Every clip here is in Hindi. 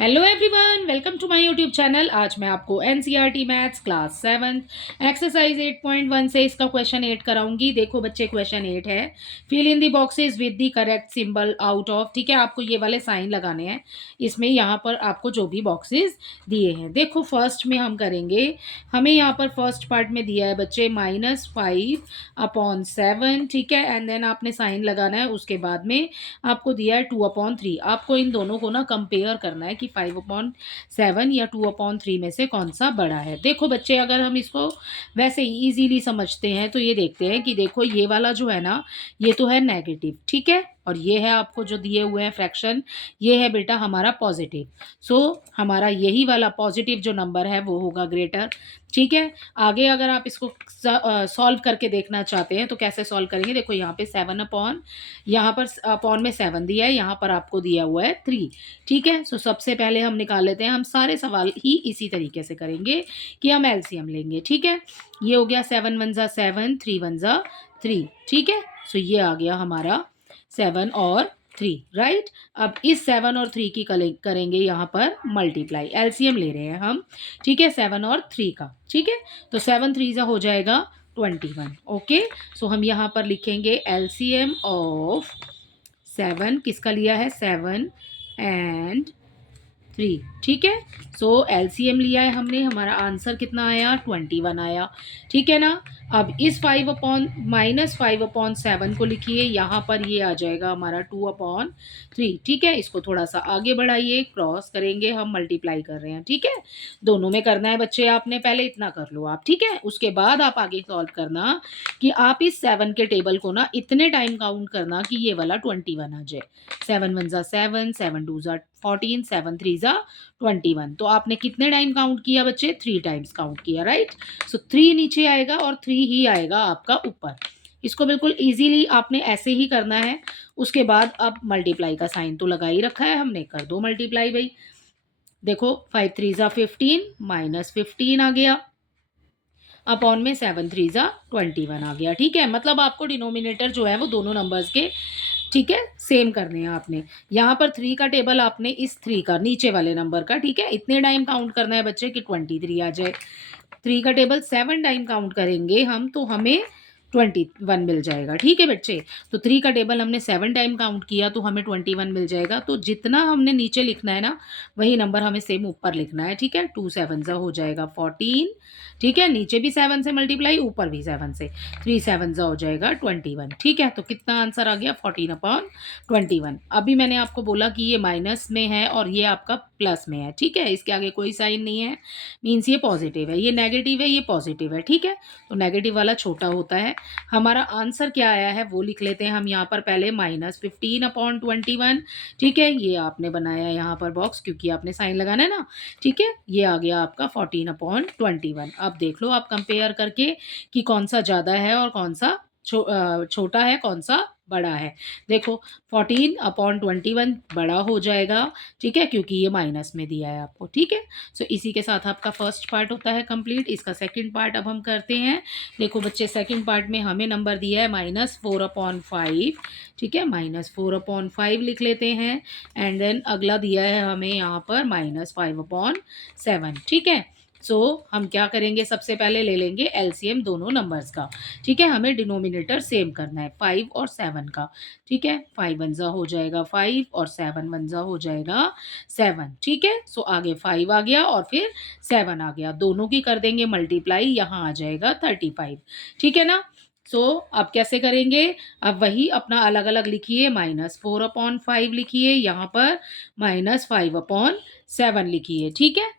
Hello everyone, welcome to my YouTube channel. आज मैं आपको एनसीईआरटी मैथ्स क्लास 7 एक्सरसाइज 8.1 से इसका क्वेश्चन 8 कराऊंगी। देखो बच्चे, क्वेश्चन 8 है, fill in the boxes with the correct symbol out of. ठीक है, आपको ये वाले साइन लगाने हैं इसमें, यहाँ पर आपको जो भी बॉक्सेस दिए हैं। देखो फर्स्ट में हम करेंगे, हमें यहाँ पर फर्स्ट पार्ट में दिया है बच्चे -5/7। ठीक है, एंड देन आपने साइन लगाना है। उसके बाद में आपको दिया है 2/3। आपको इन दोनों को ना कंपेयर करना है कि 5/7 या 2/3 में से कौन सा बड़ा है। देखो बच्चे, अगर हम इसको वैसे ही इजीली समझते हैं तो ये देखते हैं कि देखो ये वाला जो है ना, ये तो है नेगेटिव। ठीक है, और ये है आपको जो दिए हुए हैं फ्रैक्शन, ये है बेटा हमारा पॉजिटिव। सो हमारा यही वाला पॉजिटिव जो नंबर है वो होगा ग्रेटर। ठीक है, आगे अगर आप इसको सॉल्व करके देखना चाहते हैं तो कैसे सॉल्व करेंगे। देखो यहाँ पे 7 अपॉन, यहाँ पर अपॉन में 7 दिया है, यहाँ पर आपको दिया हुआ है 3। ठीक है, सो सबसे पहले हम निकाल लेते हैं। हम सारे सवाल ही इसी तरीके से करेंगे कि हम एलसीएम लेंगे। ठीक है, ये हो गया 7 1 जा 7, 3 1 जा 3। ठीक है, सो ये आ गया हमारा 7 और 3। राइट, अब इस 7 और 3 की करेंगे यहाँ पर मल्टीप्लाई। एलसीएम ले रहे हैं हम। ठीक है, 7 और 3 का। ठीक है, तो 7 3 जा हो जाएगा 21। ओके, सो हम यहाँ पर लिखेंगे एलसीएम ऑफ 7, किसका लिया है 7 एंड 3। ठीक है, सो एलसीएम लिया है हमने, हमारा आंसर कितना आया 21 आया। ठीक है ना, अब इस -5/7 को लिखिए, यहाँ पर ये आ जाएगा हमारा 2/3। ठीक है, इसको थोड़ा सा आगे बढ़ाइए, क्रॉस करेंगे, हम मल्टीप्लाई कर रहे हैं। ठीक है, दोनों में करना है बच्चे, आपने पहले इतना कर लो आप। ठीक है, उसके बाद आप आगे सॉल्व करना कि आप इस 7 के टेबल को ना इतने टाइम काउंट करना कि ये वाला 21 आ जाए। 7 1 जा 7, 7 2 जा 14, 7 3 जा 21। तो आपने कितने टाइम काउंट किया बच्चे, 3 टाइम्स काउंट किया। राइट, सो 3 नीचे आएगा और 3 ही आएगा आपका ऊपर। इसको बिल्कुल इजीली आपने ऐसे ही करना है। उसके बाद अब मल्टीप्लाई का साइन तो लगा ही रखा है हमने, कर दो मल्टीप्लाई भाई। देखो 5 3 जा 15, -15 आ गया, अपॉन में 7 3 जा 21 आ गया। ठीक है, मतलब आपको डिनोमिनेटर जो है वो दोनों नंबर्स के, ठीक है, सेम करने हैं आपने। यहाँ पर 3 का टेबल आपने इस 3 का, नीचे वाले नंबर का, ठीक है, इतने टाइम काउंट करना है बच्चे कि 23 आ जाए। 3 का टेबल 7 टाइम काउंट करेंगे हम तो हमें 21 मिल जाएगा। ठीक है बच्चे, तो 3 का टेबल हमने 7 टाइम काउंट किया तो हमें 21 मिल जाएगा। तो जितना हमने नीचे लिखना है ना, वही नंबर हमें सेम ऊपर लिखना है। ठीक है, 2 7 जा हो जाएगा 14। ठीक है, नीचे भी 7 से मल्टीप्लाई, ऊपर भी 7 से, 3 7 जा हो जाएगा 21। ठीक है, तो कितना आंसर आ गया 14/21। अभी मैंने आपको बोला कि ये माइनस में है और ये आपका प्लस में है। ठीक है, इसके आगे कोई साइन नहीं है, मीन्स ये पॉजिटिव है। ये नेगेटिव है, ये पॉजिटिव है। ठीक है, तो नेगेटिव वाला छोटा होता है। हमारा आंसर क्या आया है वो लिख लेते हैं हम यहाँ पर पहले, -15/21। ठीक है, ये आपने बनाया यहाँ पर बॉक्स क्योंकि आपने साइन लगाना है ना। ठीक है, ये आ गया आपका 14/21। अब देख लो आप कंपेयर करके कि कौन सा ज़्यादा है और कौन सा छोटा है, कौन सा बड़ा है। देखो 14/21 बड़ा हो जाएगा। ठीक है, क्योंकि ये माइनस में दिया है आपको। ठीक है, सो इसी के साथ आपका फर्स्ट पार्ट होता है कंप्लीट। इसका सेकंड पार्ट अब हम करते हैं। देखो बच्चे, सेकंड पार्ट में हमें नंबर दिया है -4/5। ठीक है, -4/5 लिख लेते हैं। एंड देन अगला दिया है हमें यहाँ पर -5/7। ठीक है, सो हम क्या करेंगे, सबसे पहले ले लेंगे एलसीएम दोनों नंबर्स का। ठीक है, हमें डिनोमिनेटर सेम करना है 5 और 7 का। ठीक है, 5 1 जा हो जाएगा 5 और 7 1 जा हो जाएगा 7। ठीक है, सो आगे 5 आ गया और फिर 7 आ गया, दोनों की कर देंगे मल्टीप्लाई, यहाँ आ जाएगा 35। ठीक है ना, सो अब कैसे करेंगे, अब वही अपना अलग अलग लिखिए, -4/5 लिखिए, यहाँ पर -5/7 लिखिए। ठीक है,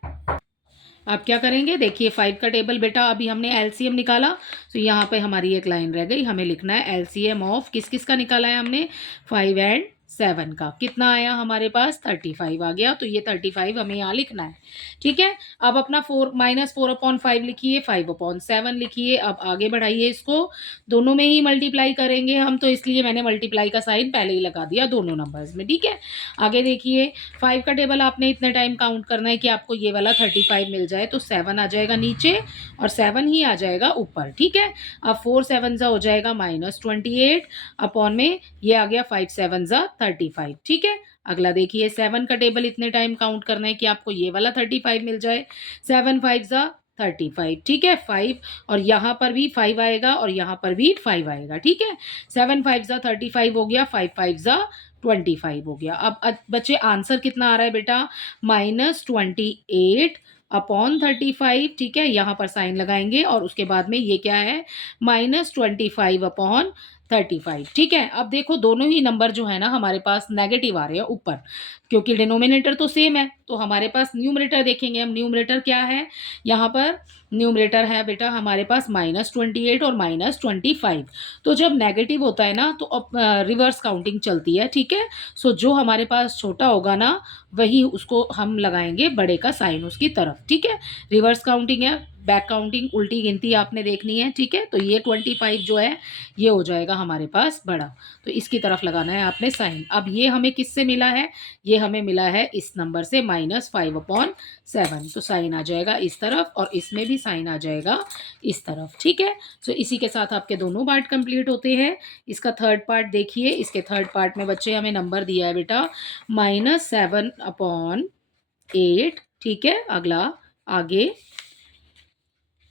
आप क्या करेंगे, देखिए 5 का टेबल बेटा, अभी हमने एलसीएम निकाला तो यहाँ पे हमारी एक लाइन रह गई, हमें लिखना है एलसीएम ऑफ किस किस का निकाला है हमने, 5 एंड 7 का। कितना आया हमारे पास 35 आ गया, तो ये 35 हमें यहाँ लिखना है। ठीक है, अब अपना -4/5 लिखिए, 5/7 लिखिए। अब आगे बढ़ाइए इसको, दोनों में ही मल्टीप्लाई करेंगे हम, तो इसलिए मैंने मल्टीप्लाई का साइन पहले ही लगा दिया दोनों नंबर्स में। ठीक है, आगे देखिए 5 का टेबल आपने इतने टाइम काउंट करना है कि आपको ये वाला 35 मिल जाए, तो 7 आ जाएगा नीचे और 7 ही आ जाएगा ऊपर। ठीक है, अब 4 7 जा हो जाएगा -28, अपॉन में ये आ गया 5 7 जा 35। ठीक है, अगला देखिए 7 का टेबल इतने टाइम काउंट करना है कि आपको ये वाला 35 मिल जाए। 7 5 ज़ा 35, ठीक है? 5 और यहाँ पर भी 5 आएगा और यहाँ पर भी 5 आएगा, ठीक है? 7 5 ज़ा 35 हो गया, 5 5 ज़ा 25 हो गया। अब बच्चे आंसर कितना आ रहा है बेटा? -28 अपॉन 35, ठीक है? यहाँ पर साइन लगाएँगे और उसके बाद में ये क्या है? -25 अपॉन 35, ठीक है? अब देखो दोनों ही नंबर जो है ना हमारे पास नेगेटिव आ रहे हैं ऊपर, क्योंकि डिनोमिनेटर तो सेम है, तो हमारे पास न्यूमरेटर देखेंगे हम। न्यूमरेटर क्या है? यहाँ पर न्यूमरेटर है बेटा हमारे पास -28 और -25। तो जब नेगेटिव होता है ना तो अब रिवर्स काउंटिंग चलती है, ठीक है? सो जो हमारे पास छोटा होगा ना वही उसको हम लगाएँगे बड़े का साइन उसकी तरफ, ठीक है? रिवर्स काउंटिंग है, बैक काउंटिंग उल्टी गिनती आपने देखनी है, ठीक है? तो ये 25 जो है ये हो जाएगा हमारे पास बड़ा, तो इसकी तरफ लगाना है आपने साइन। अब ये हमें किससे मिला है? ये हमें मिला है इस नंबर से -5/7, तो साइन आ जाएगा इस तरफ और इसमें भी साइन आ जाएगा इस तरफ, ठीक है? सो इसी के साथ आपके दोनों पार्ट कंप्लीट होते हैं। इसका थर्ड पार्ट देखिए, इसके थर्ड पार्ट में बच्चे हमें नंबर दिया है बेटा -7/8, ठीक है? अगला आगे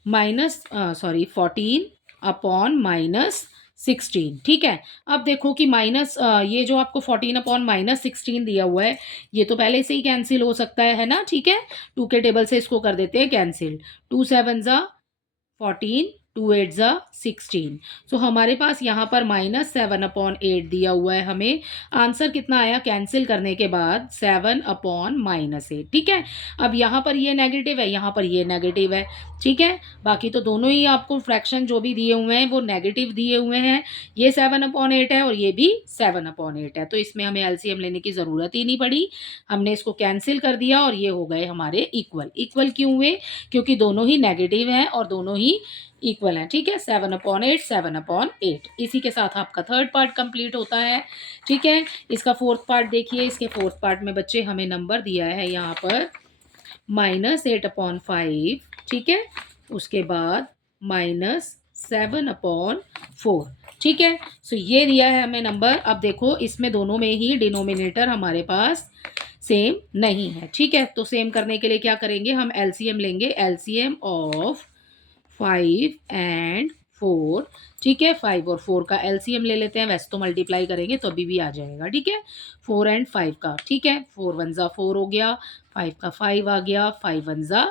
-14 अपॉन -16, ठीक है? अब देखो कि ये जो आपको 14 अपॉन -16 दिया हुआ है, ये तो पहले से ही कैंसिल हो सकता है ना? ठीक है? 2 के टेबल से इसको कर देते हैं कैंसिल। 2 7 ज़ा 14, 2 8 ज़ा 16। सो हमारे पास यहाँ पर -7/8 दिया हुआ है हमें। आंसर कितना आया कैंसिल करने के बाद? 7/-8, ठीक है? अब यहाँ पर ये नेगेटिव है, यहाँ पर ये नेगेटिव है, ठीक है? बाकी तो दोनों ही आपको फ्रैक्शन जो भी दिए हुए हैं वो नेगेटिव दिए हुए हैं। ये 7/8 है और ये भी 7/8 है, तो इसमें हमें एलसीएम लेने की ज़रूरत ही नहीं पड़ी। हमने इसको कैंसिल कर दिया और ये हो गए हमारे इक्वल। इक्वल क्यों हुए? क्योंकि दोनों ही नेगेटिव हैं और दोनों ही इक्वल हैं, ठीक है? 7/8, 7/8। इसी के साथ आपका थर्ड पार्ट कंप्लीट होता है, ठीक है? इसका फोर्थ पार्ट देखिए। इसके फोर्थ पार्ट में बच्चे हमें नंबर दिया है यहाँ पर -8/5, ठीक है? उसके बाद -7/4, ठीक है? सो ये दिया है हमें नंबर। अब देखो इसमें दोनों में ही डिनोमिनेटर हमारे पास सेम नहीं है, ठीक है? तो सेम करने के लिए क्या करेंगे? हम एलसीएम लेंगे। एलसीएम ऑफ 5 एंड 4, ठीक है? 5 और 4 का एलसीएम ले लेते हैं। वैसे तो मल्टीप्लाई करेंगे तो अभी भी आ जाएगा, ठीक है? 4 एंड 5 का, ठीक है? 4 1 ज़ा 4 हो गया, 5 का 5 आ गया, 5 1 ज़ा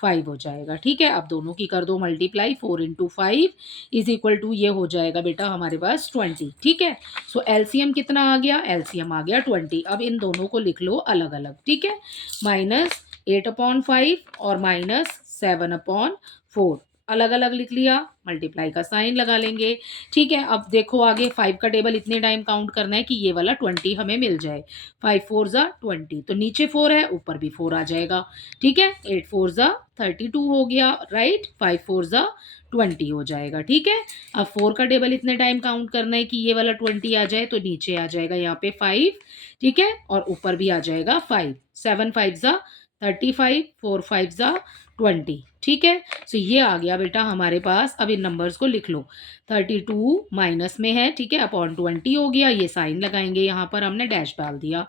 5 हो जाएगा, ठीक है? अब दोनों की कर दो multiply. 4 into 5 is equal to ये हो जाएगा बेटा हमारे पास 20, ठीक है? सो एलसीएम कितना आ गया? एलसीएम आ गया 20। अब इन दोनों को लिख लो अलग अलग, ठीक है? -8/5 और -7/4 अलग अलग लिख लिया। मल्टीप्लाई का साइन लगा लेंगे, ठीक है? अब देखो आगे 5 का टेबल इतने टाइम काउंट करना है कि ये वाला 20 हमें मिल जाए। 5 4 ज़ा 20, तो नीचे 4 है ऊपर भी 4 आ जाएगा, ठीक है? 8 4 ज़ा 32 हो गया, राइट? 5 4 ज़ा 20 हो जाएगा, ठीक है? अब 4 का टेबल इतने टाइम काउंट करना है कि ये वाला 20 आ जाए, तो नीचे आ जाएगा यहाँ पे 5, ठीक है? और ऊपर भी आ जाएगा 5। 7 5 ज़ा 35, 4 5 ज़ा 20, ठीक है? सो ये आ गया बेटा हमारे पास। अब इन नंबर्स को लिख लो। 32 माइनस में है, ठीक है? अपॉन 20 हो गया, ये साइन लगाएंगे, यहाँ पर हमने डैश डाल दिया।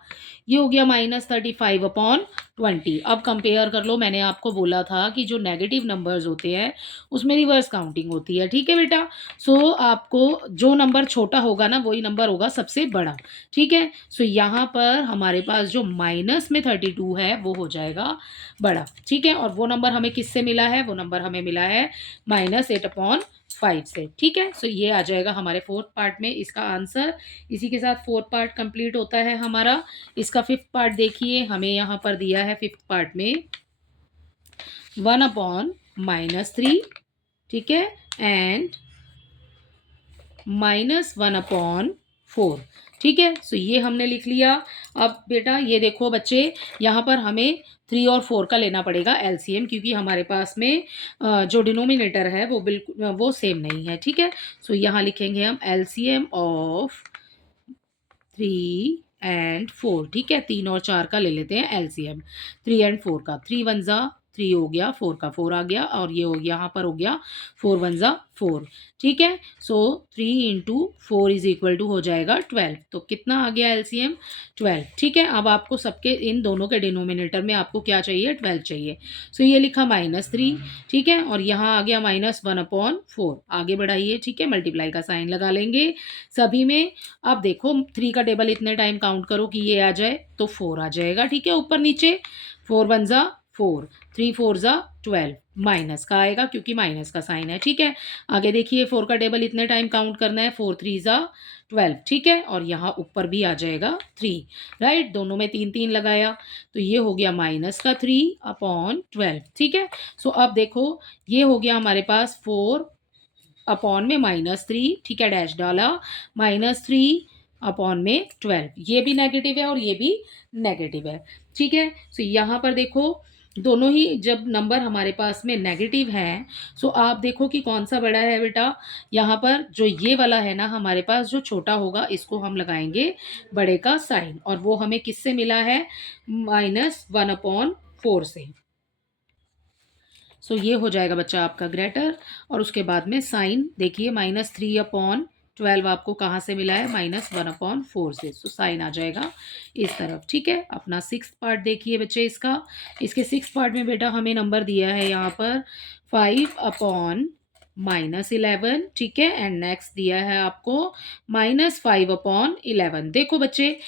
ये हो गया -35/20। अब कंपेयर कर लो। मैंने आपको बोला था कि जो नेगेटिव नंबर्स होते हैं उसमें रिवर्स काउंटिंग होती है, ठीक है बेटा? सो आपको जो नंबर छोटा होगा ना वही नंबर होगा सबसे बड़ा, ठीक है? सो यहाँ पर हमारे पास जो माइनस में 32 है वो हो जाएगा बड़ा, ठीक है? और वो नंबर हमें किससे मिला है? वो नंबर हमें मिला है -8/5 से, ठीक है? सो ये आ जाएगा हमारे फोर्थ पार्ट में इसका आंसर। इसी के साथ फोर्थ पार्ट कंप्लीट होता है हमारा। इसका फिफ्थ पार्ट देखिए, हमें यहाँ पर दिया है फिफ्थ पार्ट में 1/-3, ठीक है? एंड -1/4, ठीक है? सो ये हमने लिख लिया। अब बेटा ये देखो बच्चे, यहाँ पर हमें 3 और 4 का लेना पड़ेगा एलसीएम, क्योंकि हमारे पास में जो डिनोमिनेटर है वो बिल्कुल वो सेम नहीं है, ठीक है? सो यहाँ लिखेंगे हम एलसीएम ऑफ 3 एंड 4, ठीक है? 3 और 4 का ले लेते हैं एलसीएम। 3 एंड 4 का, 3 1 ज़ा 3 हो गया, 4 का 4 आ गया और ये हो गया यहाँ पर हो गया 4 वन ज़ा 4, ठीक है। सो 3 इंटू 4 इज़ इक्वल टू हो जाएगा 12। तो कितना आ गया एलसीएम 12, ठीक है। अब आपको सबके इन दोनों के डिनोमिनेटर में आपको क्या चाहिए 12 चाहिए। सो ये लिखा -3, ठीक है, और यहाँ आ गया -1/4। आगे बढ़ाइए, ठीक है, मल्टीप्लाई का साइन लगा लेंगे सभी में। अब देखो 3 का टेबल इतने टाइम काउंट करो कि ये आ जाए तो 4 आ जाएगा, ठीक है, ऊपर नीचे 4 वन ज़ा 4, 3 4 ज़ा 12, माइनस का आएगा क्योंकि माइनस का साइन है, ठीक है। आगे देखिए 4 का टेबल इतने टाइम काउंट करना है, 4 3 ज़ा 12, ठीक है, और यहाँ ऊपर भी आ जाएगा 3, राइट। दोनों में 3 3 लगाया तो ये हो गया -3/12, ठीक है। सो अब देखो ये हो गया हमारे पास 4 अपॉन में -3, ठीक है, डैश डाला, -3 अपॉन में 12, ये भी नेगेटिव है और ये भी नेगेटिव है, ठीक है। सो यहाँ पर देखो दोनों ही जब नंबर हमारे पास में नेगेटिव हैं, सो आप देखो कि कौन सा बड़ा है बेटा। यहाँ पर जो ये वाला है ना हमारे पास, जो छोटा होगा इसको हम लगाएंगे बड़े का साइन, और वो हमें किससे मिला है -1/4 से। सो ये हो जाएगा बच्चा आपका ग्रेटर, और उसके बाद में साइन देखिए -3/12 आपको कहाँ से मिला है -1/4 से। सो साइन आ जाएगा इस तरफ, ठीक है। अपना 6th पार्ट देखिए बच्चे इसका। इसके 6th पार्ट में बेटा हमें नंबर दिया है यहाँ पर 5/-11, ठीक है, एंड नेक्स्ट दिया है आपको -5/11। देखो बच्चे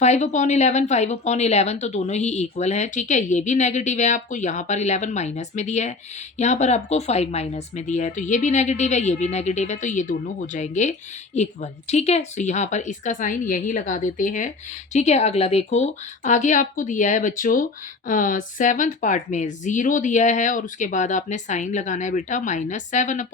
5/11 5/11 तो दोनों ही इक्वल है, ठीक है। ये भी नेगेटिव है, आपको यहाँ पर 11 माइनस में दिया है, यहाँ पर आपको 5 माइनस में दिया है, तो ये भी नेगेटिव है, ये भी नेगेटिव है, तो ये दोनों हो जाएंगे इक्वल, ठीक है। सो यहाँ पर इसका साइन यही लगा देते हैं, ठीक है। अगला देखो आगे आपको दिया है बच्चों 7th पार्ट में 0 दिया है, और उसके बाद आपने साइन लगाना है बेटा -7/6।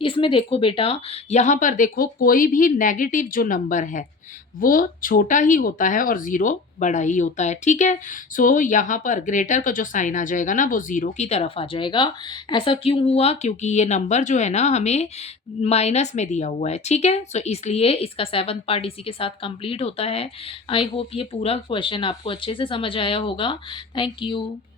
इसमें देखो बेटा यहाँ पर देखो कोई भी नेगेटिव जो नंबर है वो छोटा ही होता है और 0 बड़ा ही होता है, ठीक है। सो यहाँ पर ग्रेटर का जो साइन आ जाएगा ना वो 0 की तरफ आ जाएगा। ऐसा क्यों हुआ? क्योंकि ये नंबर जो है ना हमें माइनस में दिया हुआ है, ठीक है। सो इसलिए इसका 7th पार्ट इसी के साथ कंप्लीट होता है। आई होप ये पूरा क्वेश्चन आपको अच्छे से समझ आया होगा। Thank you.